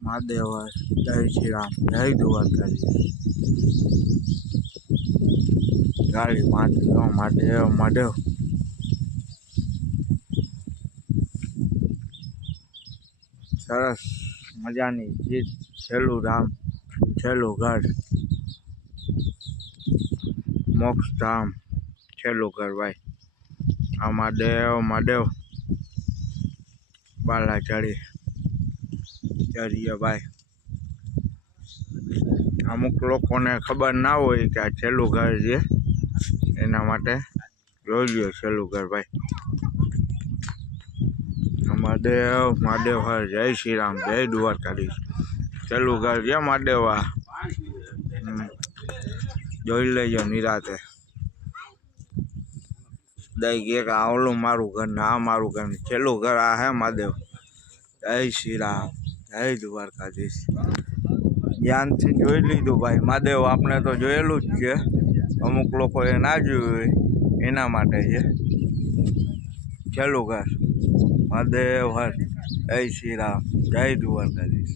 મહાદેવ જય શ્રી રામ જય દ્વારકાધીશ ગાડી મહાદેવ મહાદેવ સરસ મજાની જીત છેલ્લું ધામ છેલ્લું ઘર મોક્ષ ધામ છેલ્લું ઘર ભાઈ આ મહાદેવ બાલા ચડીએ ભાઈ અમુક લોકોને ખબર ના હોય કે આ છેલ્લું ઘર છે એના માટે જોઈ લ્યો છેલ્લું ઘર ભાઈ મહાદેવ હર જય શ્રી રામ જય દ્વારકાધીશ છેલ્લું ઘર છે મહાદેવ આ જોઈ લેજો નિરાતે દઈ કે આવલું મારું ઘર ને આ મારું ઘર છેલ્લું ઘર આ હે મહાદેવ જય શ્રી રામ જય દ્વારકાધીશ ધ્યાનથી જોઈ લીધું ભાઈ મહાદેવ આપણે તો જોયેલું જ છે અમુક લોકો એ ના જોયું હોય એના માટે છે છેલ્લું ઘર મહાદેવ હર જય શ્રી રામ જય દ્વારકાધીશ